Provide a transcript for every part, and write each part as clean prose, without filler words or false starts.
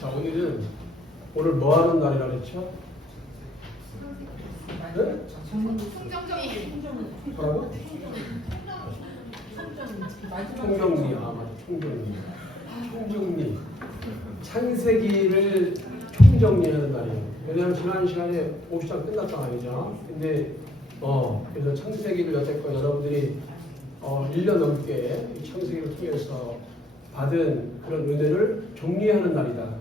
자, 오늘 뭐 하는 날이라 그랬죠? 네? 뭐라고? 총정리. 아, 맞아. 총정리. 총정리. 창세기를 총정리하는 날이에요. 왜냐하면 지난 시간에 50장 끝났단 말이죠. 근데 그래서 창세기를 여태껏 여러분들이 1년 넘게 이 창세기를 통해서 받은 그런 은혜를 정리하는 날이다.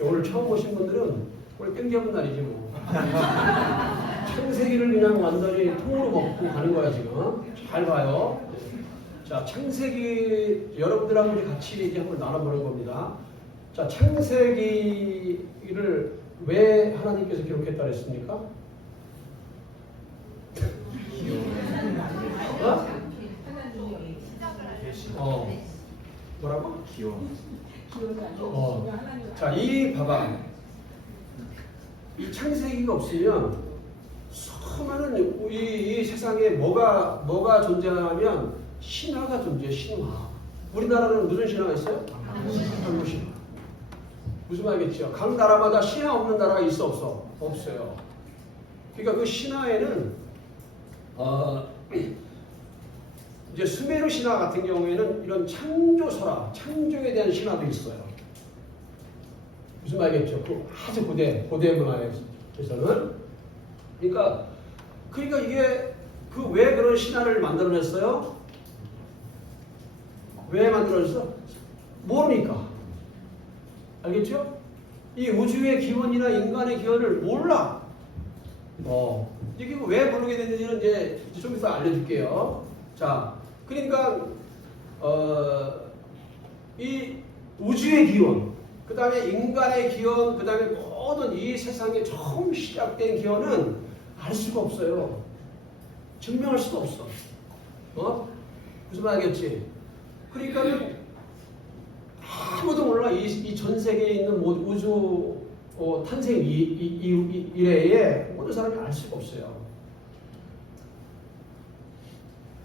오늘 처음 오신 분들은 오늘 땡겨본 날이지 뭐. 창세기를 그냥 완전히 통으로 먹고 가는 거야 지금. 잘 봐요. 자, 창세기 여러분들하고 같이 이제 한번 나눠보는 겁니다. 자, 창세기를 왜 하나님께서 기록했다 그랬습니까? 뭐라고? 자, 봐봐. 이 창세기가 없으면 수많은 이 세상에 뭐가 존재하면 신화가 존재해. 신화. 우리나라는 무슨 신화가 있어요? 한국 신화. 무슨 말이겠죠? 각 나라마다 신화 없는 나라가 있어 없어? 없어요. 그러니까 그 신화에는 이제 수메르 신화 같은 경우에는 이런 창조설화, 창조에 대한 신화도 있어요. 무슨 말이겠죠? 그 아주 고대 문화에서는. 그러니까 이게 왜 그런 신화를 만들어냈어요? 왜 만들어냈어? 모르니까. 알겠죠? 이 우주의 기원이나 인간의 기원을 몰라. 이게 왜 모르게 됐는지는 이제 좀 이따 알려줄게요. 자, 그러니까 이 우주의 기원, 그 다음에 인간의 기원, 그 다음에 모든 이 세상에 처음 시작된 기원은 알 수가 없어요. 증명할 수가 없어. 무슨 말이겠지? 그러니까 아무도 몰라. 이 전 세계에 있는 모든 우주 탄생 이래에 모든 사람이 알 수가 없어요.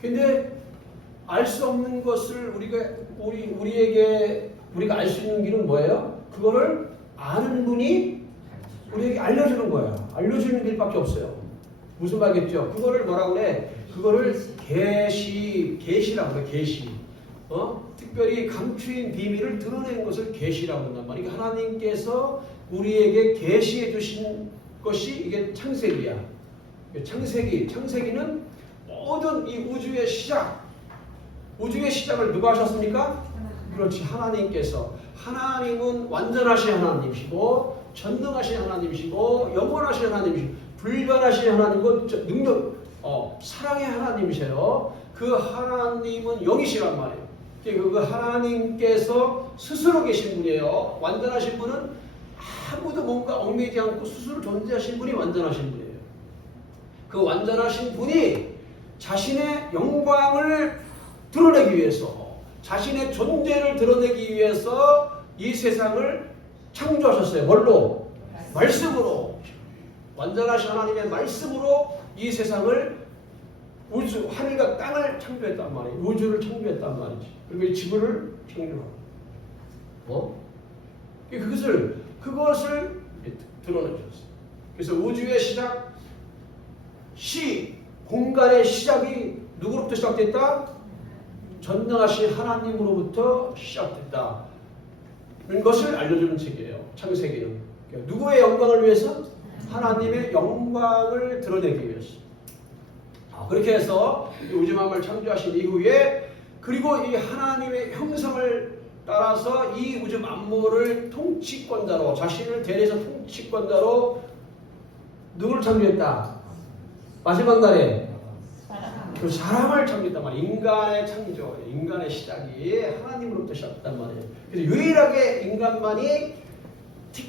근데 알 수 없는 것을 우리가 알 수 있는 길은 뭐예요? 그거를 아는 분이 우리에게 알려주는 거야. 알려주는 길밖에 없어요. 무슨 말이겠죠? 그거를 뭐라고 그래? 그거를 계시라고 그래. 계시. 특별히 감추인 비밀을 드러낸 것을 계시라고 한단 말이야. 하나님께서 우리에게 계시해 주신 것이 이게 창세기야. 창세기는 모든 이 우주의 시작을 누가 하셨습니까? 그렇지, 하나님께서. 하나님은 완전하신 하나님이시고 전능하신 하나님이시고 영원하신 하나님이시고 불변하신 하나님이고 사랑의 하나님이세요. 그 하나님은 영이시란 말이에요. 그 하나님께서 스스로 계신 분이에요. 완전하신 분은 아무도 뭔가 얽매이지 않고 스스로 존재하신 분이 완전하신 분이에요. 그 완전하신 분이 자신의 영광을 드러내기 위해서, 자신의 존재를 드러내기 위해서 이 세상을 창조하셨어요. 뭘로? 말씀으로. 완전하신 하나님의 말씀으로 이 세상을 하늘과 땅을 창조했단 말이에요. 우주를 창조했단 말이지. 그리고 이 지구를 창조하고. 그것을 드러내줬어요. 그래서 우주의 시작, 공간의 시작이 누구로부터 시작됐다? 전능하신 하나님으로부터 시작됐다. 는 것을 알려주는 책이에요. 창세기는. 그러니까 누구의 영광을 위해서? 하나님의 영광을 드러내기 위해서. 그렇게 해서 우주 만물을 창조하신 이후에, 그리고 이 하나님의 형상을 따라서 이 우주 만물을 통치권자로, 자신을 대리해서 통치권자로 누구를 창조했다? 마지막 날에 그 사람을 창조했단 말이에요. 인간의 창조, 인간의 시작이 하나님으로부터 시작했단 말이에요. 그래서 유일하게 인간만이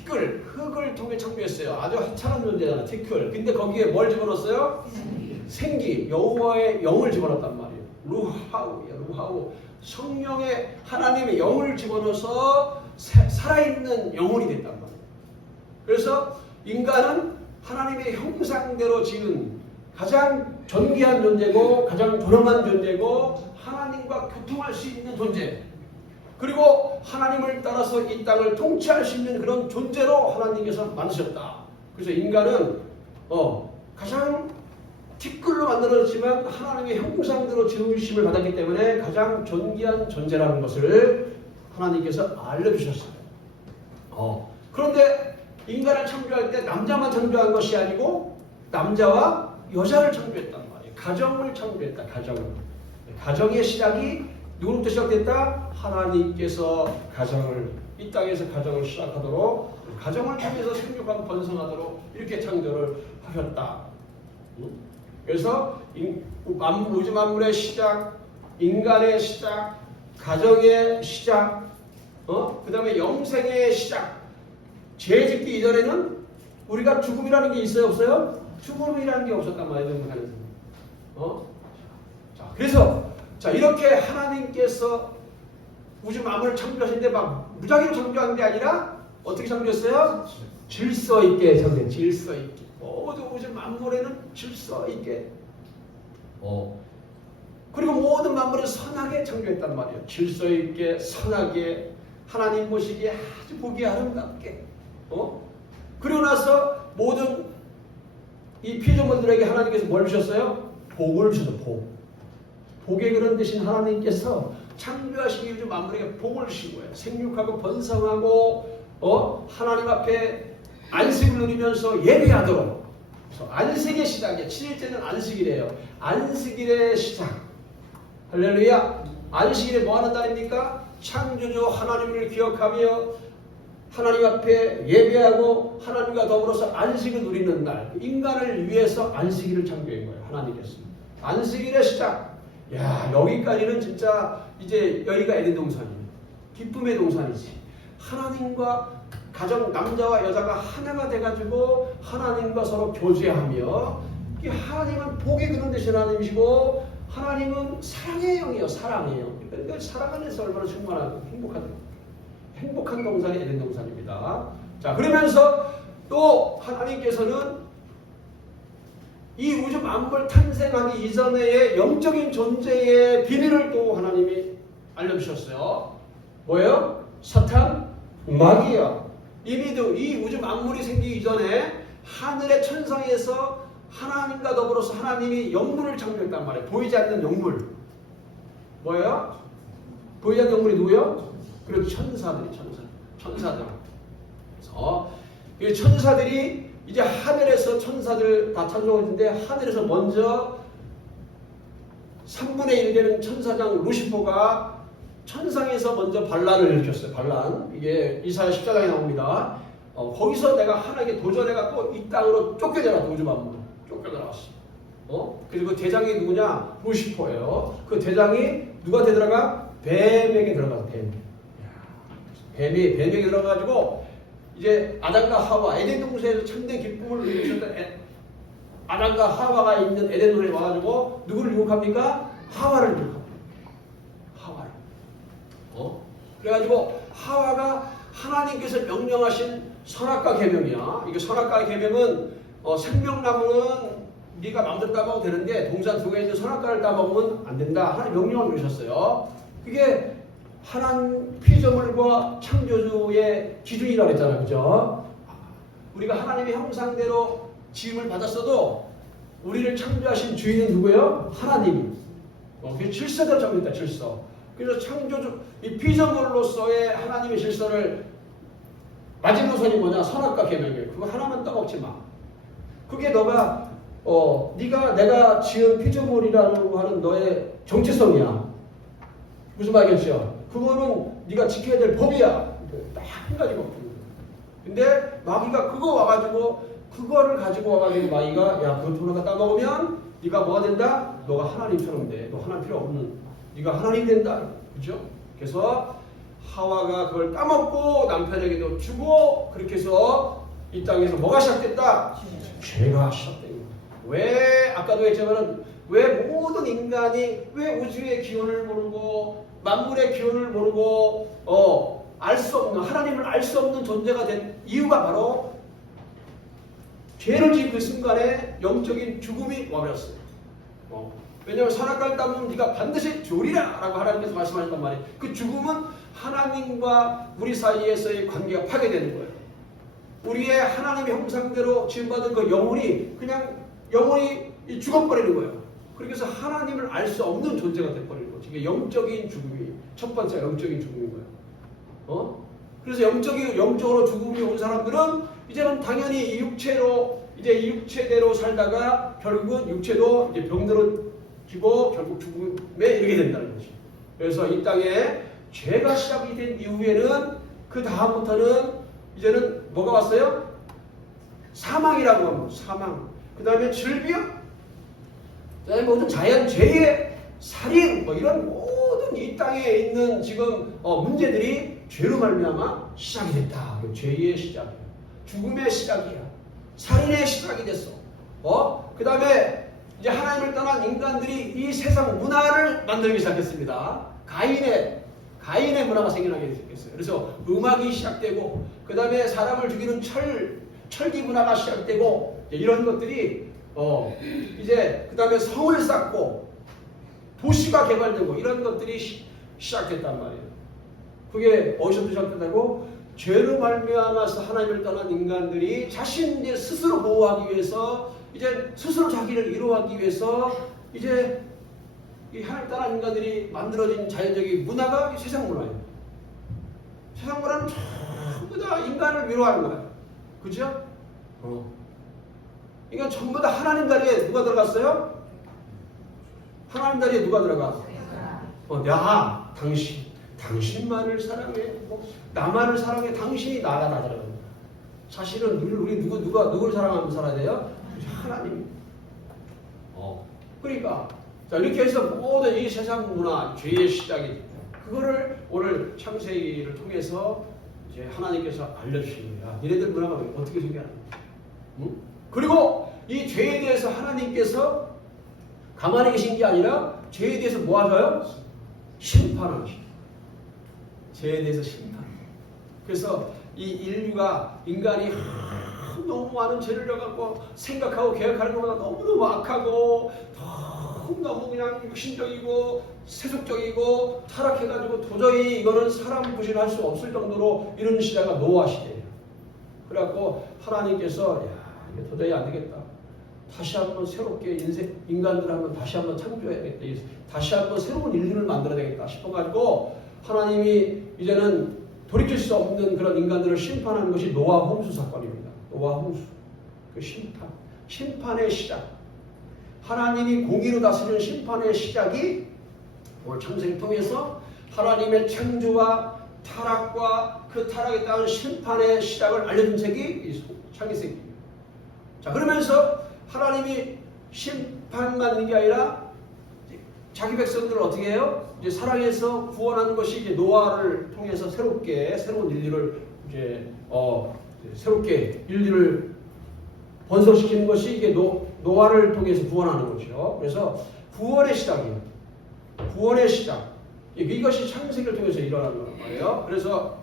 흙을 통해 창조했어요. 아주 하찮은 존재잖아, 티끌. 근데 거기에 뭘 집어넣었어요? 생기, 여호와의 영을 집어넣었단 말이에요. 루하우. 성령의 하나님의 영을 집어넣어서 살아있는 영혼이 됐단 말이에요. 그래서 인간은 하나님의 형상대로 지은 가장 존귀한 존재고 가장 존엄한 존재고 하나님과 교통할 수 있는 존재. 그리고 하나님을 따라서 이 땅을 통치할 수 있는 그런 존재로 하나님께서 만드셨다. 그래서 인간은 가장 티끌로 만들어졌지만 하나님의 형상대로 지으심을 받았기 때문에 가장 존귀한 존재라는 것을 하나님께서 알려주셨어요. 그런데 인간을 창조할 때 남자만 창조한 것이 아니고 남자와 여자를 창조했단 말이에요. 가정을 창조했다. 가정의 시작이 누구로부터 시작됐다? 하나님께서 이 땅에서 가정을 시작하도록, 가정을 통해서 생육하고 번성하도록 이렇게 창조를 하셨다. 그래서 우주 만물의 시작, 인간의 시작, 가정의 시작, 그 다음에 영생의 시작. 죄 짓기 이전에는 우리가 죽음이라는 게 있어요, 없어요? 죽음이라는 게 없었단 말이에요. 그래서 이렇게 하나님께서 우주 만물을 창조하시는데 막 무작위로 창조한 게 아니라 어떻게 창조했어요? 질서 있게 창조했어요. 질서 있게. 모든 우주 만물에는 질서 있게. 그리고 모든 만물을 선하게 창조했단 말이에요. 질서 있게, 선하게, 하나님 보시기에 아주 보기 아름답게. 그리고 나서 모든 이 피조물들에게 하나님께서 뭘 주셨어요? 복을 주셨어요. 복의 그런 대신 하나님께서 창조하신 우주 만물에게 복을 주신 거예요. 생육하고 번성하고 하나님 앞에 안식을 누리면서 예배하도록. 그래서 안식의 시작이에요. 7일째는 안식일이에요. 안식일의 시작. 할렐루야. 안식일에 뭐 하는 날입니까? 창조주 하나님을 기억하며 하나님 앞에 예배하고 하나님과 더불어서 안식을 누리는 날. 인간을 위해서 안식일을 창조한 거예요. 하나님께서. 안식일의 시작. 야, 여기까지는 진짜 이제 여기가 에덴 동산이에요. 기쁨의 동산이지. 하나님과 가정, 남자와 여자가 하나가 돼가지고 하나님과 서로 교제하며, 이 하나님은 복의 근원 되신 하나님이시고 하나님은 사랑의 영이에요. 사랑이에요. 그러니까 사랑 안에서 얼마나 충만하고 행복한 동산이 에덴 동산입니다. 자, 그러면서 또 하나님께서는 이 우주 만물 탄생하기 이전의 영적인 존재의 비밀을 또 하나님이 알려주셨어요. 뭐예요? 사탄, 마귀야. 이미도 이 우주 만물이 생기기 이전에 하늘의 천상에서 하나님과 더불어서 하나님이 영물을 창조했단 말이에요. 보이지 않는 영물. 뭐예요? 보이지 않는 영물이 누구예요? 그리고 천사들. 그래서 이 천사들이 이제 하늘에서 천사들 다 찬송했는데 하늘에서 먼저 3분의 1 되는 천사장 루시퍼가 천상에서 먼저 반란을 일으켰어요. 반란. 이게 이사야 14장에 나옵니다. 거기서 내가 하나님께 도전해갖고 이 땅으로 쫓겨내라. 우주 만물 쫓겨나왔어. 그리고 그 대장이 누구냐? 루시퍼예요. 그 대장이 누구한테 들어가? 뱀에게 들어가서 뱀에게 들어가가지고 이제 아담과 하와, 에덴 동산에서 참된 기쁨을 누리셨던 아담과 하와가 있는 에덴 동산에 와가지고 누구를 유혹합니까? 하와를 유혹합니다. 하와를. 그래가지고 하와가 하나님께서 명령하신 선악과 계명이야. 이게 선악과 계명은 생명나무는 네가 마음대로 따먹어도 되는데 동산 속에 있는 선악과를 따먹으면 안 된다. 하나님 명령을 내리셨어요. 그게 하나님 피조물과 창조주의 기준이라고 했잖아요. 그죠? 우리가 하나님의 형상대로 지음을 받았어도 우리를 창조하신 주인은 누구예요? 하나님. 그 질서대로 정했다. 질서. 그래서 창조주, 이 피조물로서의 하나님의 질서를 마지노선이 뭐냐? 선악과 계명이에요. 그거 하나만 따먹지 마. 그게 너가 내가 지은 피조물이라고 하는 너의 정체성이야. 무슨 말이겠죠? 그거는 네가 지켜야 될 법이야. 딱 한 가지 법이야. 근데 마귀가 그거 와가지고 그거를 가지고 와가지고 마귀가 야 그거 하나 따먹으면 네가 뭐가 된다? 너가 하나님처럼 돼. 너 하나님 필요 없는. 네가 하나님 된다. 그죠? 그래서 하와가 그걸 따먹고 남편에게도 주고 그렇게 해서 이 땅에서 뭐가 시작됐다? 죄가 시작된 거야. 왜 아까도 했지만은 왜 모든 인간이 왜 우주의 기원을 모르고 만물의 기원을 모르고 알 수 없는 하나님을 알 수 없는 존재가 된 이유가 바로 죄를 지은 그 순간에 영적인 죽음이 와버렸어요. 왜냐하면 선악과를 따먹으면 네가 반드시 죽으리라 라고 하나님께서 말씀하셨단 말이에요. 그 죽음은 하나님과 우리 사이에서의 관계가 파괴되는 거예요. 우리의 하나님의 형상대로 지음받은 그 영혼이 그냥 영혼이 죽어버리는 거예요. 그래서 하나님을 알 수 없는 존재가 돼버리는 거죠. 이게 영적인 죽음이 첫 번째 영적인 죽음인 거예요. 그래서 영적으로 죽음이 온 사람들은 이제는 당연히 이 육체대로 살다가 결국은 육체도 이제 병들어 지고 결국 죽음에 이르게 된다는 거죠. 그래서 이 땅에 죄가 시작이 된 이후에는 그 다음부터는 이제는 뭐가 왔어요? 사망이라고 합니다. 사망. 그 다음에 질병. 그 다음에 모든 자연재해, 살인, 뭐 이런 모든 이 땅에 있는 지금 문제들이 죄로 말미암아 시작이 됐다. 죄의 시작이야. 죽음의 시작이야. 살인의 시작이 됐어. 그 다음에 이제 하나님을 떠난 인간들이 이 세상 문화를 만들기 시작했습니다. 가인의 문화가 생겨나게 됐어요. 그래서 음악이 시작되고, 그 다음에 사람을 죽이는 철기 문화가 시작되고, 이런 것들이 이제 그 다음에 성을 쌓고 도시가 개발되고 이런 것들이 시작됐단 말이에요. 그게 어디서 시작된다고? 죄로 말미암아서 하나님을 떠난 인간들이 자신 이제 스스로 보호하기 위해서, 이제 스스로 자기를 위로하기 위해서 이제 이 하나님 떠난 인간들이 만들어진 자연적인 문화가 세상 문화예요. 세상 문화는 전부 다 인간을 위로하는 거예요. 그죠? 그러니까 전부 다 하나님 다리에 누가 들어갔어요? 하나님 다리에 누가 들어가? 당신만을 사랑해. 나만을 사랑해. 당신이 나가 다 들어가는 거야. 사실은 우리 누구를 사랑하면 살아야 돼요? 하나님. 그러니까 자, 이렇게 해서 모든 이 세상 문화, 죄의 시작이 그거를 오늘 창세기를 통해서 이제 하나님께서 알려주시는 거야. 니네들 문화가 어떻게 생겨나는지. 그리고 이 죄에 대해서 하나님께서 가만히 계신 게 아니라 죄에 대해서 뭐 하셔요? 심판하시죠. 죄에 대해서 심판. 그래서 이 인간이 너무 많은 죄를 져갖고 생각하고 계획하는 것보다 너무너무 악하고 너무 그냥 육신적이고 세속적이고 타락해가지고 도저히 이거는 사람 구실할 수 없을 정도로 이런 시대가 노아 시대예요. 그래갖고 하나님께서 이게 도저히 안 되겠다. 다시 한번 새롭게 인간들 한번 다시 한번 창조해야겠다. 다시 한번 새로운 인류를 만들어야 되겠다 싶어가지고 하나님이 이제는 돌이킬 수 없는 그런 인간들을 심판하는 것이 노아 홍수 사건입니다. 노아 홍수. 그 심판의 시작. 하나님이 공의로 다스리는 심판의 시작이 오늘 창세기를 통해서 하나님의 창조와 타락과 그 타락에 따른 심판의 시작을 알려준 책이 창세기입니다. 자, 그러면서 하나님이 심판만 하는 게 아니라 자기 백성들을 어떻게 해요? 이제 사랑해서 구원하는 것이 이제 노아를 통해서 새로운 인류를 새롭게 인류를 번성시키는 것이 이게 노아를 통해서 구원하는 거죠. 그래서 구원의 시작이에요. 구원의 시작. 이것이 창세기를 통해서 일어나는 거란 말이에요. 그래서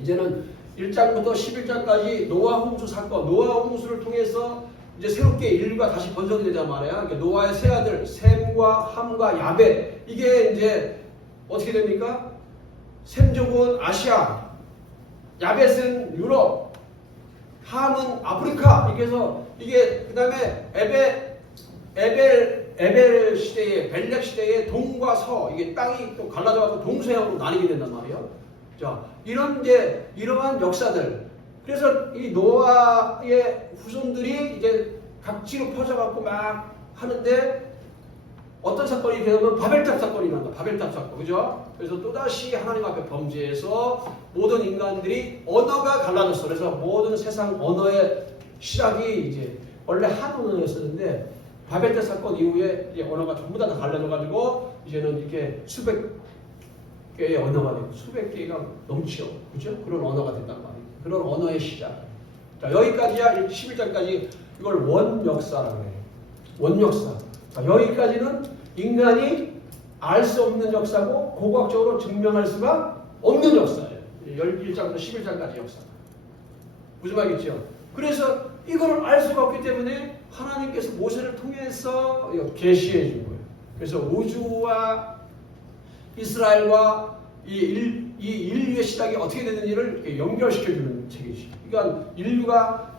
이제는 1장부터 11장까지 노아 홍수 사건, 노아 홍수를 통해서 이제 새롭게 인류가 다시 번성이 되단 말이에요. 그러니까 노아의 세 아들 셈과 함과 야벳, 이게 이제 어떻게 됩니까? 셈족은 아시아, 야벳은 유럽, 함은 아프리카. 이렇게 해서 이게 그 다음에 에벨 시대에 벨렉 시대에 동과 서, 이게 땅이 또 갈라져서 동서양으로 나뉘게 된단 말이에요. 자, 이러한 역사들. 그래서 이 노아의 후손들이 이제 각지로 퍼져갖고 막 하는데 어떤 사건이 되면 바벨탑 사건이 난다. 바벨탑 사건. 그죠? 그래서 또다시 하나님 앞에 범죄해서 모든 인간들이 언어가 갈라졌어. 그래서 모든 세상 언어의 시작이 이제 원래 한 언어였었는데 바벨탑 사건 이후에 이제 언어가 전부 다 갈라져가지고 이제는 이렇게 수백 개의 언어가 되고 수백 개가 넘치요. 그죠? 그런 언어가 된단 말이에요. 그런 언어의 시작. 자, 여기까지야 11장까지 이걸 원역사라고 해요. 원역사. 자, 여기까지는 인간이 알 수 없는 역사고 고고학적으로 증명할 수가 없는 역사예요. 11장부터 11장까지 역사. 무슨 말이겠죠? 그래서 이거를 알 수가 없기 때문에 하나님께서 모세를 통해서 계시해 준 거예요. 그래서 우주와 이스라엘과 이 인류의 시작이 어떻게 됐는지를 연결시켜주는 책이지. 그러니까 인류가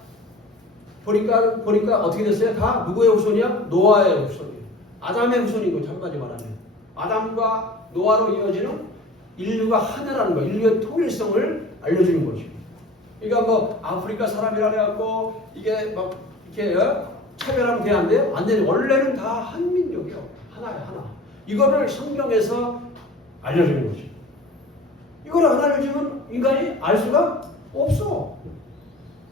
보니까 어떻게 됐어요? 다 누구의 후손이야? 노아의 후손이에요. 아담의 후손인 거죠. 한마디 말하면. 아담과 노아로 이어지는 인류가 하나라는 거, 인류의 통일성을 알려주는 거지. 그러니까 뭐 아프리카 사람이라 해갖고 이게 막 이렇게 차별하면 돼야 안 돼요? 안 돼요. 원래는 다 한민족이요. 하나야, 하나. 이거를 성경에서 알려주는 거지. 이걸 안 알려주면 인간이 알 수가 없어.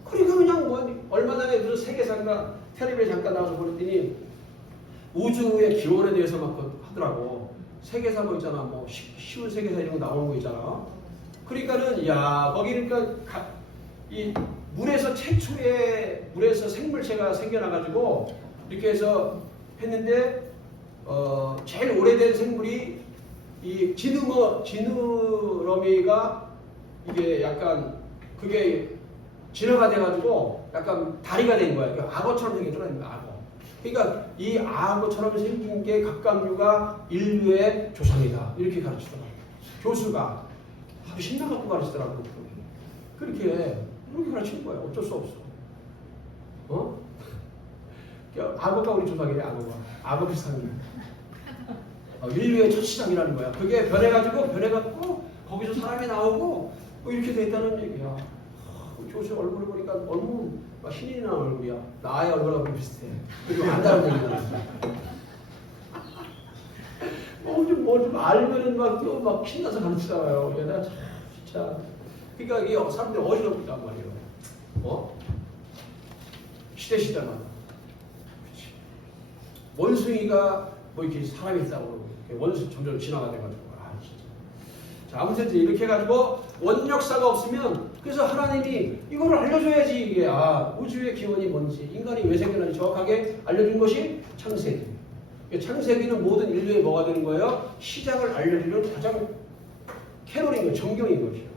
그러니까 그냥 뭐 얼마 전에 무슨 세계사가 텔레비에 잠깐 나와서 보랬더니 우주의 기원에 대해서 막 하더라고. 세계사 뭐 있잖아, 뭐 쉬운 세계사 이런 거 나오는 거 있잖아. 그러니까는 야 거기 그러니까 이 물에서 최초의 물에서 생물체가 생겨나가지고 이렇게 해서 했는데 제일 오래된 생물이 이 지느러미가 이게 약간 그게 진화가 돼가지고 약간 다리가 된 거야. 그러니까 악어처럼 생겼더라고요. 악어. 그러니까 이 악어처럼 생긴 게 각각류가 인류의 조상이다. 이렇게 가르치더라고요. 교수가 아주 신나갖고 가르치더라고요. 그렇게 가르치는 거야. 어쩔 수 없어. 악어가 우리 조상이래. 악어 비슷한 인류의 첫 시작이라는 거야. 그게 변해가지고 거기서 사람이 나오고 뭐 이렇게 됐다는 얘기야. 교수 얼굴을 보니까 너무 신이 난 얼굴이야. 나의 얼굴하고 비슷해. 그리고 안다는 얘기야. 뭐 좀 알면은 막 신나서 가르치잖아요. 내가 진짜. 그러니까 이게 사람들이 어지럽단 말이에요. 시대마다. 그치. 원숭이가 뭐 이렇게 사람이 있다고 원숭이 점점 진화가 돼가지고. 진짜. 자, 아무튼 이렇게 해가지고 원역사가 없으면 그래서 하나님이 이거를 알려줘야지 이게 우주의 기원이 뭔지 인간이 왜 생겨나는지 정확하게 알려준 것이 창세기. 창세기는 모든 인류에 뭐가 되는 거예요? 시작을 알려주는 가장 캐논인 거예요. 정경인 것이에요.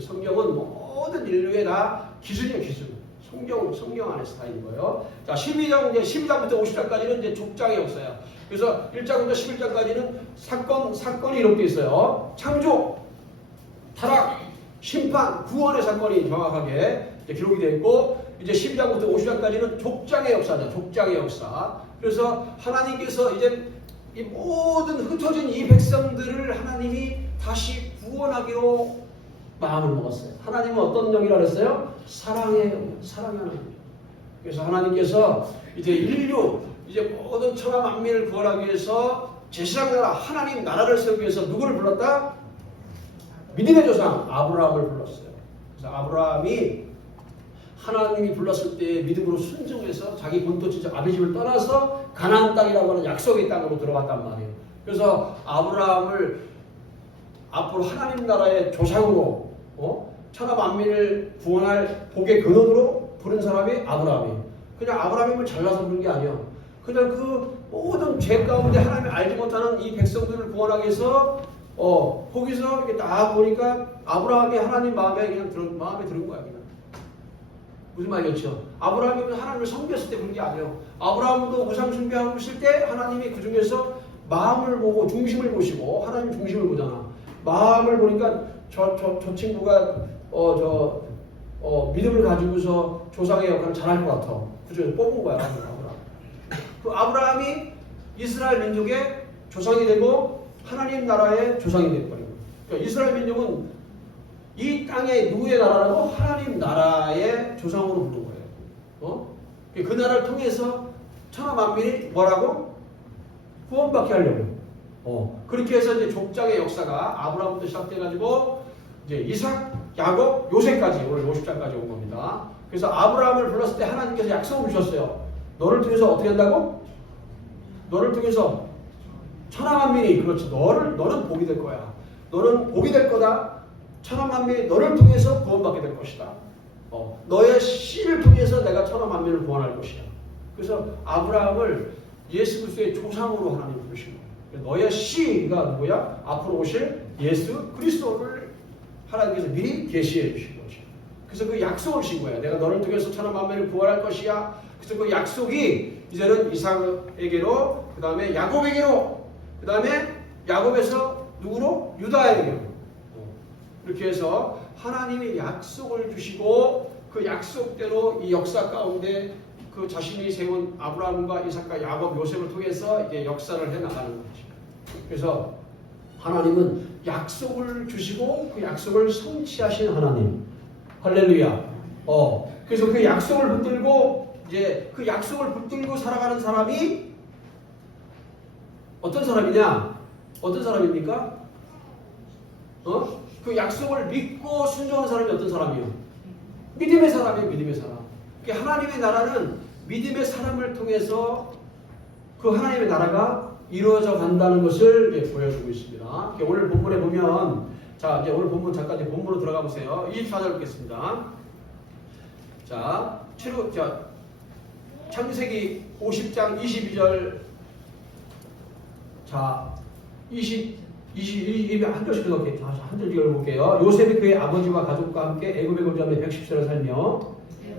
성경은 모든 인류의 다 기준이에요. 기준. 성경 안에서 다 있는 거예요. 자, 12장부터 50장까지는 이제 족장의 역사야. 그래서 1장부터 11장까지는 사건이 이렇게 있어요. 창조, 타락, 심판, 구원의 사건이 정확하게 기록이 되어 있고, 이제 12장부터 50장까지는 족장의 역사죠. 족장의 역사. 그래서 하나님께서 이제 이 모든 흩어진 이 백성들을 하나님이 다시 구원하기로 마음을 먹었어요. 하나님은 어떤 영이라고 했어요? 사랑의 하나님. 그래서 하나님께서 이제 인류, 이제 모든 천하 만민을 구원하기 위해서 제사장 나라, 하나님 나라를 세우기 위해서 누구를 불렀다? 믿음의 조상 아브라함을 불렀어요. 그래서 아브라함이 하나님이 불렀을 때 믿음으로 순종해서 자기 본토지적 아비집을 떠나서 가나안 땅이라고 하는 약속의 땅으로 들어갔단 말이에요. 그래서 아브라함을 앞으로 하나님 나라의 조상으로 천하 만민을 구원할 복의 근원으로 부른 사람이 아브라함이에요. 그냥 아브라함을 잘나서 부른 게 아니야. 그냥 그 모든 죄 가운데 하나님이 알지 못하는 이 백성들을 구원하기 위해서 거기서 이렇게 딱 보니까 아브라함이 하나님 마음에 들은 거야. 그냥. 무슨 말이었죠? 아브라함이 하나님을 섬겼을 때 부른 게 아니에요. 아브라함도 우상 숭배하고 있을 때 하나님이 그 중에서 마음을 보고 중심을 보시고 하나님 중심을 보잖아. 마음을 보니까 저 친구가 믿음을 가지고서 조상의 역할을 잘할 것 같아. 그 중에서 뽑은 거야. 그 아브라함이 이스라엘 민족의 조상이 되고 하나님 나라의 조상이 되어버린 거예요. 그러니까 이스라엘 민족은 이 땅의 누구의 나라라고? 하나님 나라의 조상으로 부른 거예요. 그 나라를 통해서 천하 만민이 뭐라고? 구원받게 하려고. 그렇게 해서 이제 족장의 역사가 아브라함부터 시작돼가지고 이제 이삭, 야곱, 요셉까지 오늘 50장까지 온 겁니다. 그래서 아브라함을 불렀을 때 하나님께서 약속을 주셨어요. 너를 통해서 어떻게 한다고? 너를 통해서 천하 만민이 그렇지. 너는 복이 될 거야. 너는 복이 될 거다. 천하 만민이 너를 통해서 구원받게 될 것이다. 너의 씨를 통해서 내가 천하 만민을 구원할 것이야. 그래서 아브라함을 예수 그리스도의 조상으로 하나님 부르신 거예요. 너의 씨가 누구야? 앞으로 오실 예수 그리스도를 하나님께서 미리 계시해 주신 거죠. 그래서 그 약속을 주신 거예요. 내가 너를 통해서 천하 만민을 구원할 것이야. 그래서 그 약속이 이제는 이삭에게로, 그 다음에 야곱에게로, 그 다음에 야곱에서 누구로? 유다에게. 이렇게 해서 하나님이 약속을 주시고 그 약속대로 이 역사 가운데 그 자신이 세운 아브라함과 이삭과 야곱, 요셉을 통해서 이제 역사를 해 나가는 거죠. 그래서 하나님은 약속을 주시고 그 약속을 성취하신 하나님. 할렐루야. 그래서 그 약속을 붙들고 이제 그 약속을 붙들고 살아가는 사람이 어떤 사람이냐? 어떤 사람입니까? 그 약속을 믿고 순종하는 사람이 어떤 사람이요? 믿음의 사람이에요. 믿음의 사람. 하나님의 나라는 믿음의 사람을 통해서 그 하나님의 나라가 이루어져 간다는 것을 이제 보여주고 있습니다. 오늘 본문에 보면, 자, 이제 오늘 본문 잠깐 이제 본문으로 들어가 보세요. 24절 읽겠습니다. 자, 창세기 50장 22절. 자, 22절 한 절씩 읽을게요. 한 절 읽어볼게요. 요셉이 그의 아버지와 가족과 함께 애굽에 거주하며 110세를 살며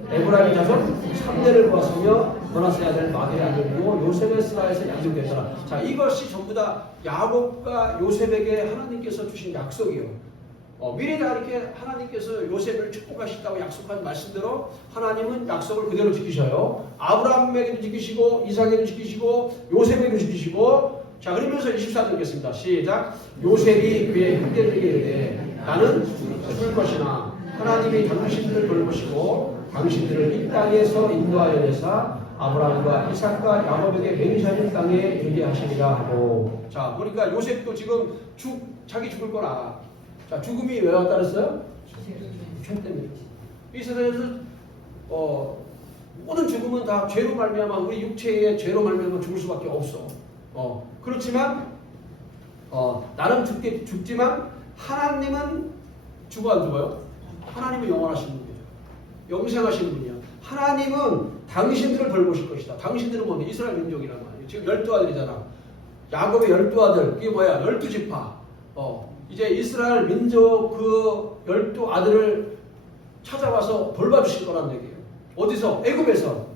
에브라임 자손 3대를 보았으며 머나세 아들 마디의 아들이고 요셉의 스라에서 양육되더라. 자, 이것이 전부 다 야곱과 요셉에게 하나님께서 주신 약속이에요. 미리 다 이렇게 하나님께서 요셉을 축복하신다고 약속한 말씀대로 하나님은 약속을 그대로 지키셔요. 아브라함에게도 지키시고 이삭에게도 지키시고 요셉에게도 지키시고. 자, 그러면서 24절 읽겠습니다. 시작. 요셉이 그의 형제들에게 이르되 나는 죽을 것이나 하나님이 당신들을 돌보시고 당신들을 이 땅에서 인도하여 내사 아브라함과 이삭과 야곱에게 맹세하신 땅에 이르게 하시리라 하고. 자, 보니까 요셉도 지금 자기 죽을 거라. 자, 죽음이 왜 왔다 그랬어요? 죄 때문에. 이 세상에서 모든 죽음은 다 죄로 말미암아 우리 육체의 죄로 말미암아 죽을 수밖에 없어. 그렇지만 나는 죽지만 하나님은 죽어 안 죽어요? 하나님은 영원하신 분이에요. 영생하신 분이야. 하나님은 당신들을 돌보실 것이다. 당신들은 뭔데? 이스라엘 민족이란 말이에요. 지금 12아들이잖아. 야곱의 12아들. 그게 뭐야? 12지파. 이제 이스라엘 민족 그 12아들을 찾아와서 돌봐주실 거란 얘기예요. 어디서? 애굽에서.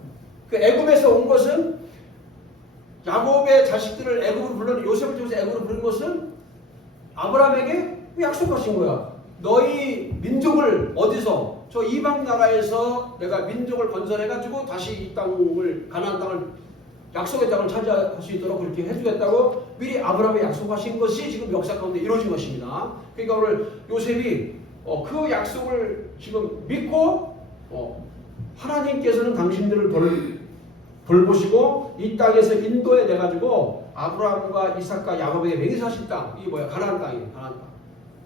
그 애굽에서 온 것은 야곱의 자식들을 애굽으로 불러는 요셉을 통해서 애굽으로 부른 것은 아브라함에게 약속하신 거야. 너희 민족을 어디서? 저 이방 나라에서 내가 민족을 건설해가지고 다시 이 땅을 가나안 땅을 약속의 땅을 차지할 수 있도록 그렇게 해주겠다고 미리 아브라함에 약속하신 것이 지금 역사 가운데 이루어진 것입니다. 그러니까 오늘 요셉이 그 약속을 지금 믿고 하나님께서는 당신들을 돌보시고 이 땅에서 인도해 내가지고 아브라함과 이삭과 야곱에게 맹세하신 땅. 이게 뭐야? 가나안 땅이에요.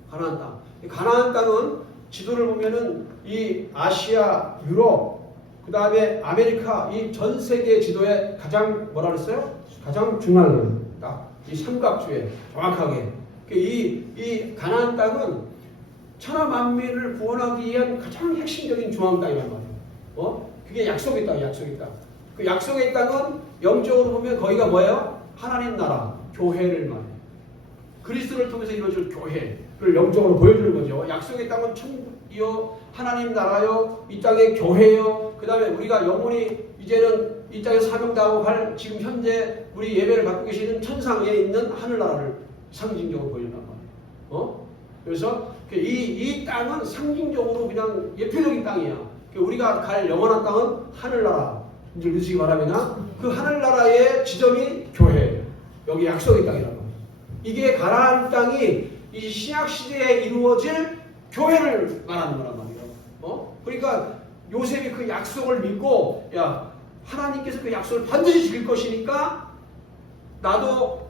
가나안 땅. 가나안 땅은 지도를 보면은 이 아시아, 유럽, 그 다음에 아메리카, 이 전 세계 지도에 가장 뭐라 그랬어요? 가장 중앙에 딱 이 삼각주에 정확하게. 이 가나안 땅은 천하 만민을 구원하기 위한 가장 핵심적인 중앙 땅이란 말이에요. 그게 약속의 땅, 약속의 땅. 그 약속의 땅은 영적으로 보면 거기가 뭐예요? 하나님 나라, 교회를 말해요. 그리스도를 통해서 이루어질 교회를 영적으로 보여주는 거죠. 약속의 땅은 천국이요, 하나님 나라요, 이 땅의 교회요. 그 다음에 우리가 영원히 이제는 이 땅에 사명당하고 갈 지금 현재 우리 예배를 받고 계시는 천상에 있는 하늘나라를 상징적으로 보여준단 말이에요. 그래서 이 땅은 상징적으로 그냥 예표적인 땅이야. 우리가 갈 영원한 땅은 하늘나라. 이제 믿으시기 바랍니다. 그 하늘나라의 지점이 교회예요. 여기 약속의 땅이라고. 이게 가나안 땅이 이 신약시대에 이루어질 교회를 말하는 거란 말이에요. 그러니까 요셉이 그 약속을 믿고, 야, 하나님께서 그 약속을 반드시 지킬 것이니까 나도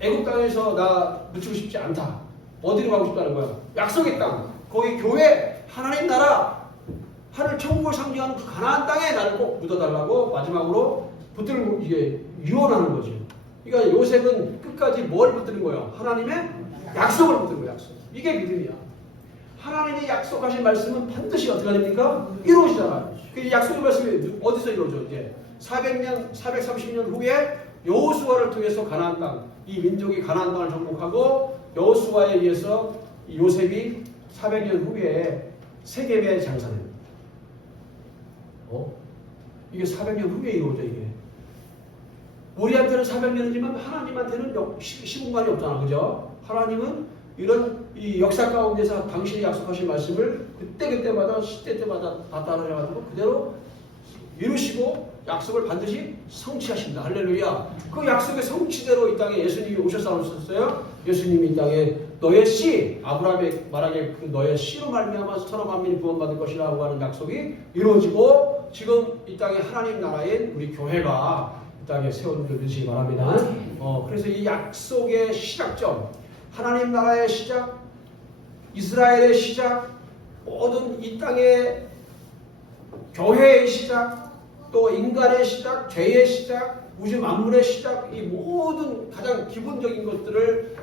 애굽 땅에서 나 묻히고 싶지 않다. 어디로 가고 싶다는 거야? 약속의 땅. 거기 교회, 하나님 나라, 하늘 천국을 상징하는 그 가나안 땅에 나를 꼭 묻어달라고 마지막으로 붙들고 이게 유언하는 거죠. 그러니까 요셉은 끝까지 뭘 붙드는 거예요? 하나님의 약속을 붙드는 거예요. 약속. 이게 믿음이야. 하나님이 약속하신 말씀은 반드시 어떻게 됩니까? 이루어지잖아요. 그 약속의 말씀이 어디서 이루어져? 이제 430년 후에 여호수아를 통해서 가나안 땅, 이 민족이 가나안 땅을 정복하고 여호수아에 의해서 요셉이 400년 후에 세겜에 장사해요. 이게 400년 후에 이루어져, 이게. 우리한테는 400년이지만 하나님한테는 시공간이 없잖아. 그죠? 하나님은 이런 이 역사 가운데서 당신이 약속하신 말씀을 그때마다 시대 때마다 다 따라가지고 그대로 이루시고 약속을 반드시 성취하신다. 할렐루야. 그 약속의 성취대로 이 땅에 예수님이 오셔서 오셨어요. 예수님이 이 땅에 너의 씨, 아브라함의 말하기에 그 너의 씨로 말미암아서 천하 만민이 구원받을 것이라고 하는 약속이 이루어지고 지금 이 땅에 하나님 나라인 우리 교회가 이 땅에 세워지기 바랍니다. 그래서 이 약속의 시작점, 하나님 나라의 시작, 이스라엘의 시작, 모든 이 땅의 교회의 시작, 또 인간의 시작, 죄의 시작, 우주 만물의 시작, 이 모든 가장 기본적인 것들을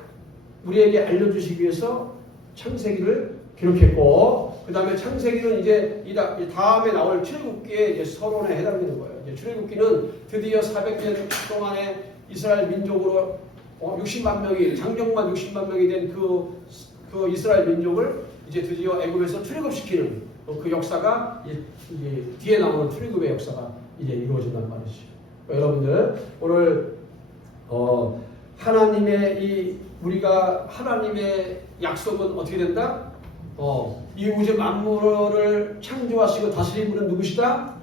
우리에게 알려주시기 위해서 창세기를 기록했고, 그 다음에 창세기는 이제 이 다음에 나올 출애굽기의 이제 서론에 해당되는 거예요. 이제 출애굽기는 드디어 400년 동안에 이스라엘 민족으로 60만 명이, 장정만 60만 명이 된 그 이스라엘 민족을 이제 드디어 애굽에서 출애굽시키는 그 역사가 이제 뒤에 나오는 출애굽의 역사가 이제 이루어진단 말이죠. 여러분들 오늘 하나님의 우리가 하나님의 약속은 어떻게 된다? 이 우주 만물을 창조하시고 다스리는 분은 누구시다?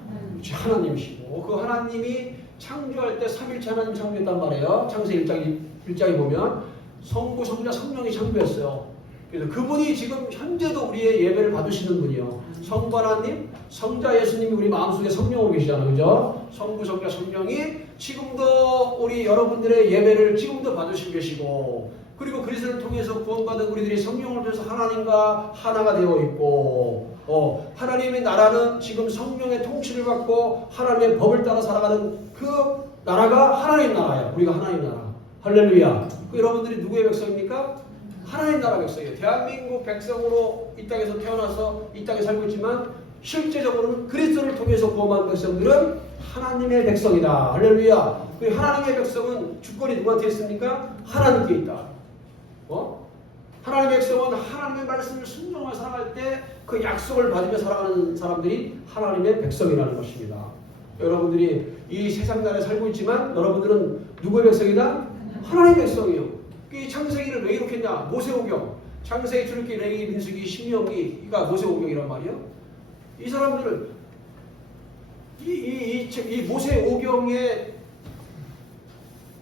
하나님이시고 그 하나님이 창조할 때 3일째 하나님 창조했단 말이에요. 창세기 1장에 보면 성부, 성자, 성령이 창조했어요. 그래서 그분이 지금 현재도 우리의 예배를 받으시는 분이요. 성부 하나님, 성자 예수님이 우리 마음속에 성령으로 계시잖아요. 그죠? 성부, 성자, 성령이 지금도 우리 여러분들의 예배를 지금도 받으시고 계시고, 그리고 그리스도를 통해서 구원받은 우리들이 성령을 통해서 하나님과 하나가 되어 있고, 하나님의 나라는 지금 성령의 통치를 받고 하나님의 법을 따라 살아가는 그 나라가 하나님 나라예요. 우리가 하나님 나라. 할렐루야. 여러분들이 누구의 백성입니까? 하나님 나라 백성이에요. 대한민국 백성으로 이 땅에서 태어나서 이 땅에 살고 있지만 실제적으로는 그리스도를 통해서 구원받은 백성들은 하나님의 백성이다. 할렐루야. 그 하나님의 백성은 주권이 누구한테 있습니까? 하나님께 있다. 하나님의 백성은 하나님의 말씀을 순종하며 살아갈 때 그 약속을 받으며 살아가는 사람들이 하나님의 백성이라는 것입니다. 여러분들이 이 세상 나라에 살고 있지만 여러분들은 누구의 백성이다? 하나님의 백성이에요. 이 창세기를 왜 이렇게 했냐? 모세오경, 창세기, 출애굽기, 레위기, 민수기, 신명기가 모세오경이란 말이에요. 이 사람들은 이 모세오경의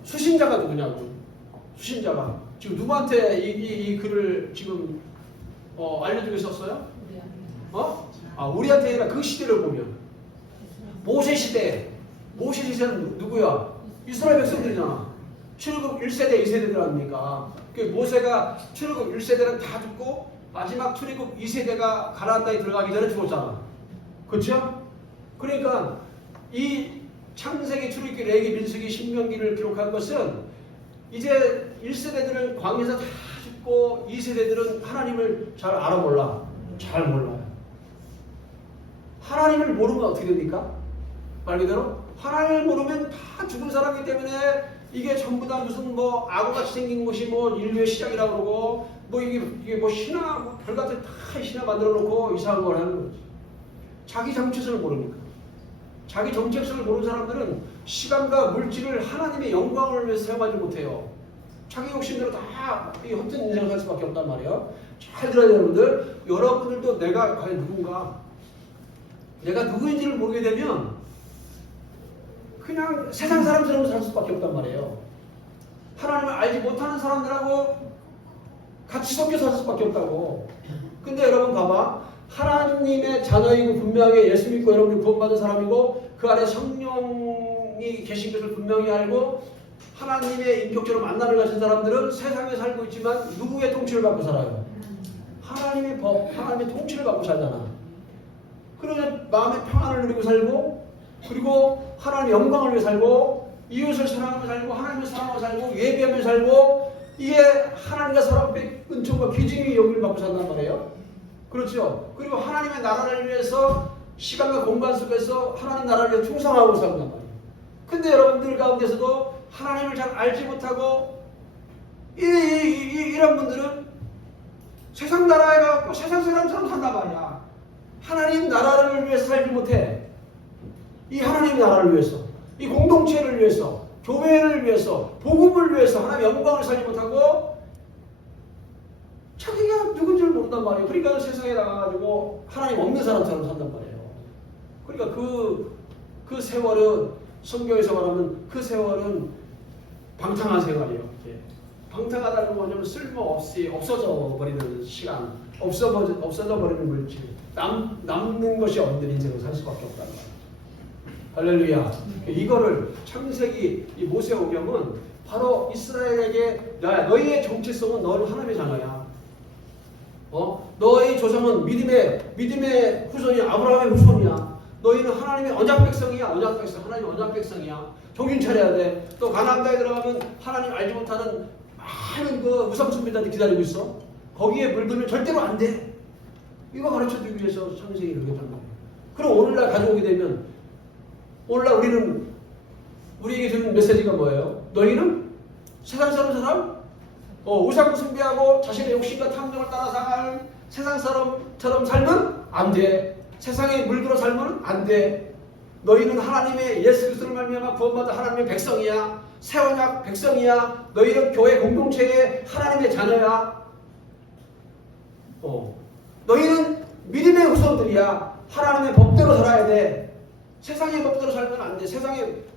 수신자가 누구냐고. 수신자가 지금 누구한테 이 글을 지금 알려주고 있었어요? 우리한테 아니라 그 시대를 보면 모세 시대는 누구야? 이스라엘 백성들이잖아. 출애굽 1세대, 2세대들 아닙니까? 모세가 출애굽 1세대는 다 죽고 마지막 출애굽 2세대가 가나안 땅에 들어가기 전에 죽었잖아. 그렇죠? 그러니까 이 창세기, 출애굽기, 레위기, 민수기, 신명기를 기록한 것은 이제 1세대들은 광야에서 다 죽고 2세대들은 하나님을 잘 알아 몰라. 잘 몰라요. 하나님을 모르면 어떻게 됩니까? 말 그대로 하나님을 모르면 다 죽은 사람이기 때문에 이게 전부 다 무슨 악어같이 생긴 것이 인류의 시작이라고 그러고 이게 신화 별같은 다 신화 만들어 놓고 이상한 걸 하는 거지. 자기 정체성을 모르니까. 자기 정체성을 모르는 사람들은 시간과 물질을 하나님의 영광을 위해서 사용하지 못해요. 자기 욕심대로 다 헛된 인생을 살 수밖에 없단 말이에요. 잘 들어야 여러분들. 여러분들도 내가 과연 누군가, 내가 누구인지를 모르게 되면 그냥 세상 사람처럼 살 수밖에 없단 말이에요. 하나님을 알지 못하는 사람들하고 같이 섞여 살 수밖에 없다고. 근데 여러분 봐봐. 하나님의 자녀이고 분명하게 예수 믿고 여러분이 구원받은 사람이고 그 안에 성령이 계신 것을 분명히 알고 하나님의 인격적으로 만남을 가진 사람들은 세상에 살고 있지만 누구의 통치를 받고 살아요? 하나님의 법, 하나님의 통치를 받고 살잖아. 그러면 마음의 평안을 누리고 살고, 그리고 하나님의 영광을 위해 살고, 이웃을 사랑하며 살고, 하나님을 사랑하며 살고, 예배하며 살고, 이게 하나님과 사람 앞에 은총과 귀중히 여기를 받고 산단 말이에요. 그렇죠? 그리고 하나님의 나라를 위해서 시간과 공간 속에서 하나님 나라를 위해 충성하고 산단 말이에요. 근데 여러분들 가운데서도 하나님을 잘 알지 못하고 이런 분들은 세상 나라에 가고 세상 사람처럼 산단 말이야. 하나님 나라를 위해서 살지 못해. 이 하나님 나라를 위해서, 이 공동체를 위해서, 교회를 위해서, 복음을 위해서 하나님의 영광을 살지 못하고 자기가 누군지를 모른단 말이에요. 그러니까 세상에 나가가지고 하나님 없는 사람처럼 산단 말이에요. 그러니까 그 세월은 성경에서 말하면 그 세월은 방탕한 생활이에요. 방탕하다는 건 뭐냐면 쓸모없이 없어져 버리는 시간, 없어져 버리는 물질, 남는 것이 없는 인생을 살 수밖에 없다는 거예요. 할렐루야. 이거를 창세기 이 모세오경은 바로 이스라엘에게 너희의 정체성은 너는 하나님의 자녀야. 너의 조상은 믿음의 후손이 아브라함의 후손이야. 너희는 하나님의 언약 백성이야. 언약 백성, 하나님의 언약 백성이야. 정신 차려야 돼. 또 가나안 땅에 들어가면 하나님 알지 못하는 많은 그 우상숭배자들이 기다리고 있어. 거기에 물들면 절대로 안 돼. 이거 가르쳐주기 위해서 창세기를 했단 말이야. 그럼 오늘날 가져오게 되면 오늘날 우리에게 주는 메시지가 뭐예요? 너희는 세상처럼 사람? 우상 숭배하고 자신의 욕심과 탐정을 따라 살 세상 사람처럼 살면 안 돼. 세상에 물들어 살면 안 돼. 너희는 하나님의 예수 그리스도를 말미암아 구원받은 하나님의 백성이야. 새 언약 백성이야. 너희는 교회 공동체의 하나님의 자녀야. 너희는 믿음의 후손들이야. 하나님의 법대로 살아야 돼. 세상의 법대로 살면 안 돼.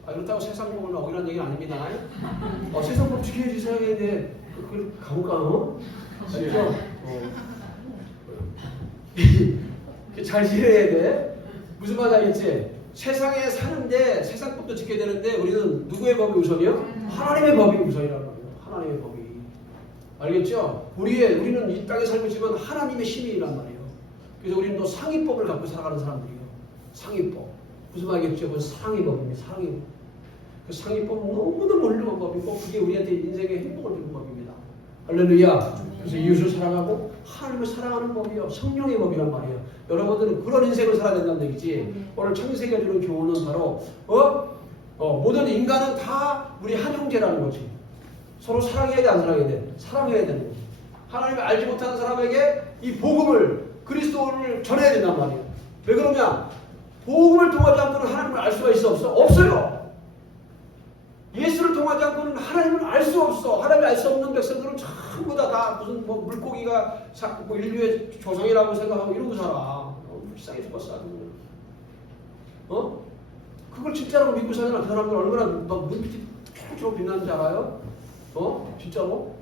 그렇다고 세상 법을 어기라는 얘기는 아닙니다. 세상 법 지켜야지 세상에 그걸 가볼까? 알죠? 잘 지켜야 돼. 무슨 말인지 알겠지? 세상에 사는데 세상 법도 지켜야 되는데 우리는 누구의 법이 우선이요? 하나님의 법이 우선이라는 거예요. 하나님의 법이. 알겠죠? 우리는 이 땅에 살고 있지만 하나님의 시민이란 말이에요. 그래서 우리는 또 상위법을 갖고 살아가는 사람들이에요. 상위법. 무슨 말이겠죠? 그 사랑의 법입니다. 사랑의 법. 그 상위법은 너무너무 훌륭한 법이고 그게 우리한테 인생의 행복을 주는 법입니다. 할렐루야. 그래서 이웃을 사랑하고 하나님을 사랑하는 법이요. 성령의 법이란 말이에요. 여러분들은 그런 인생을 살아야 된다는 얘기지. 오늘 창세기가 주는 교훈은 바로 모든 인간은 다 우리 한 형제라는 거지. 서로 사랑해야 돼, 안 사랑해야 돼? 사랑해야 되는 거지. 하나님을 알지 못하는 사람에게 이 복음을 그리스도를 전해야 된단 말이에요. 왜 그러냐? 복음을 통하지 않고는 하나님을 알 수가 있어 없어? 없어요. 예수를 통하지 않고는 하나님을 알 수 없어. 하나님을 알 수 없는 백성들은 전부 다 무슨 물고기가 인류의 조상이라고 생각하고 이러고 살아. 불쌍해 죽었어. 그걸 진짜로 믿고 사는 그 사람들 얼마나 눈빛이 쭉 빛나는지 알아요? 진짜로?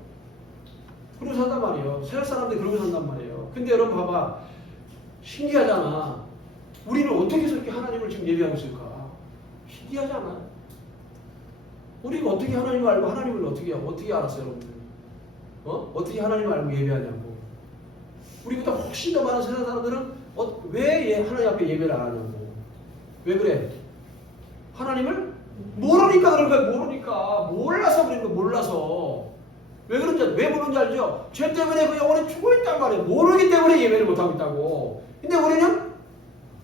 그러고 산단 말이에요. 세상 사람들이 그러고 산단 말이에요. 근데 여러분 봐봐. 신기하잖아. 우리는 어떻게 저렇게 하나님을 지금 예배하고 있을까? 신기하잖아. 우리가 어떻게 하나님을 알고 하나님을 어떻게 알았어요, 여러분들? 어떻게 하나님을 알고 예배하냐고. 우리보다 훨씬 더 많은 세상 사람들은 왜 하나님 앞에 예배를 안 하냐고. 왜 그래? 하나님을 모르니까 그런 거야. 모르니까. 몰라서 그런 거야. 몰라서. 왜 그런지, 왜 모르는지 알죠? 죄 때문에 그 영혼이 죽어있단 말이에요. 모르기 때문에 예배를 못하고 있다고. 근데 우리는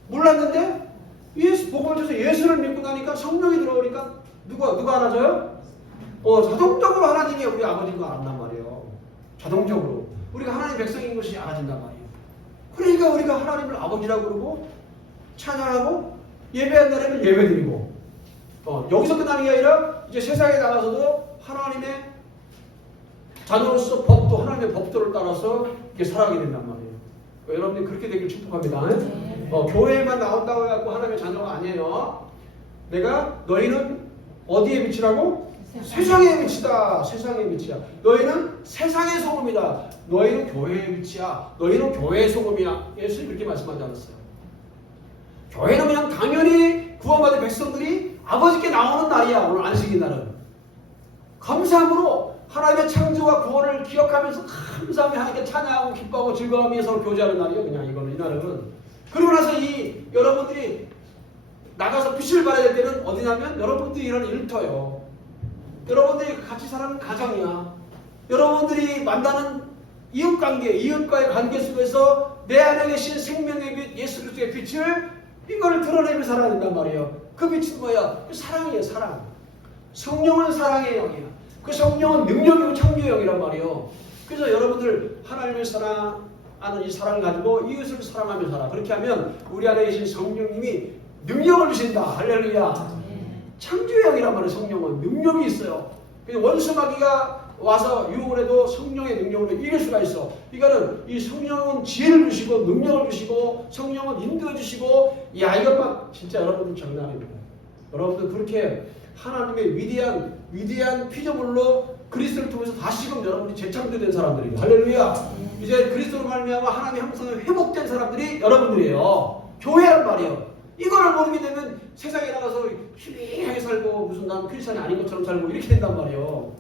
몰랐는데 예수 복음을 줘서 예수를 믿고 나니까 성령이 들어오니까 누가 알아줘요? 자동적으로 하나님이 우리 아버지인 거 알았단 말이에요. 자동적으로 우리가 하나님 백성인 것이 알아진단 말이에요. 그러니까 우리가 하나님을 아버지라고 그러고 찬양하고 예배한다면 예배드리고 여기서 끝나는 게 아니라 이제 세상에 나가서도 하나님의 자녀로서 법도 하나님의 법도를 따라서 이렇게 살아가게 된단 말이에요. 여러분들이 그렇게 되길 축복합니다. 교회에만 나온다고 해갖고 하나님의 자녀가 아니에요. 너희는 어디에 빛이라고? 세상의 빛이다. 세상의 빛이야. 너희는 세상의 소금이다. 너희는 교회의 빛이야. 너희는 교회의 소금이야. 예수님 그렇게 말씀하지 않았어요. 교회는 그냥 당연히 구원받은 백성들이 아버지께 나오는 날이야. 오늘 안식의 날은. 감사함으로 하나님의 창조와 구원을 기억하면서 감사하며 하나님께 찬양하고 기뻐하고 즐거워하며 서로 교제하는 날이에요. 그냥 이 날은. 그리고 나서 여러분들이 나가서 빛을 발해야 될 때는 어디냐면 여러분들이 이런 일터요. 여러분들이 같이 사는 가정이야. 여러분들이 만나는 이웃관계, 이웃과의 관계 속에서 내 안에 계신 생명의 빛, 예수 그리스도의 빛을 이거를 드러내며 살아야 된단 말이에요. 그 빛은 뭐야? 그 사랑이에요. 사랑. 성령은 사랑의 영이야. 그 성령은 능력이고 창조의 영이란 말이에요. 그래서 여러분들 하나님을 사랑하는 이 사랑을 가지고 이웃을 사랑하며 살아. 그렇게 하면 우리 안에 계신 성령님이 능력을 주신다. 할렐루야. 창조의 영이란 말이에요. 성령은 능력이 있어요. 원수 마귀가 와서 유혹을 해도 성령의 능력으로 이길 수가 있어. 이거는 이 성령은 지혜를 주시고 능력을 주시고 성령은 인도해 주시고, 야, 이것만 진짜 여러분들 장난 아닙니다. 여러분들 그렇게 하나님의 위대한 피조물로 그리스도를 통해서 다시금 여러분들이 재창조된 사람들이에요. 할렐루야. 이제 그리스도로 말미암아 하나님의 형상이 회복된 사람들이 여러분들이에요. 교회란 말이에요. 이거를 모르게 되면 세상에 나가서 희미하게 살고 무슨 난 크리스찬이 아닌 것처럼 살고 이렇게 된단 말이에요.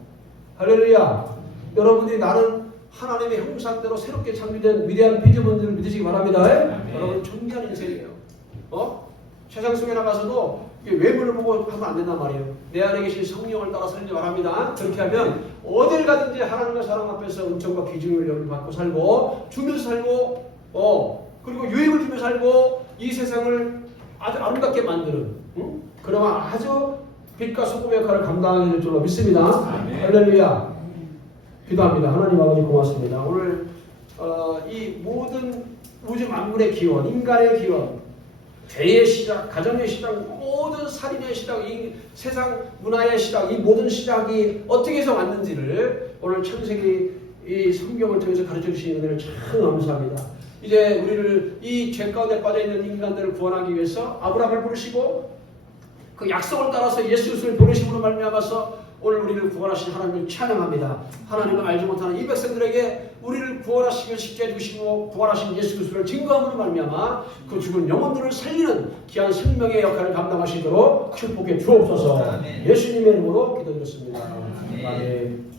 할렐루야. 여러분들이 나는 하나님의 형상대로 새롭게 창조된 위대한 피조물들을 믿으시기 바랍니다. 여러분 존귀한 인생이에요. 세상 속에 나가서도 외모를 보고 하면 안 된단 말이에요. 내 안에 계신 성령을 따라 살지 바랍니다. 그렇게 하면 어딜 가든지 하나님과 사람 앞에서 은총과 기준을 받고 살고 주면서 살고 그리고 유익을 주며 살고 이 세상을 아주 아름답게 만드는 그러면 아주 빛과 소금의 역할을 감당하게 될 줄로 믿습니다. 할렐루야. 기도합니다. 하나님 아버지 고맙습니다. 오늘 이 모든 우주 만물의 기원, 인간의 기원, 죄의 시작, 가정의 시작, 모든 살인의 시작, 이 세상 문화의 시작, 이 모든 시작이 어떻게 해서 왔는지를 오늘 창세기 이 성경을 통해서 가르쳐 주시는 은혜를 참 감사합니다. 이제 우리를 이 죄 가운데 빠져 있는 인간들을 구원하기 위해서 아브라함을 부르시고 그 약속을 따라서 예수 그리스도를 보내심으로 말미암아서 오늘 우리를 구원하신 하나님을 찬양합니다. 하나님을 알지 못하는 이 백성들에게 우리를 구원하시며 십자가에 죽으시고 구원하신 예수 그리스도를 증거함으로 말미암아 그 죽은 영혼들을 살리는 귀한 생명의 역할을 감당하시도록 축복해 주옵소서. 예수님의 이름으로 기도드렸습니다. 아멘.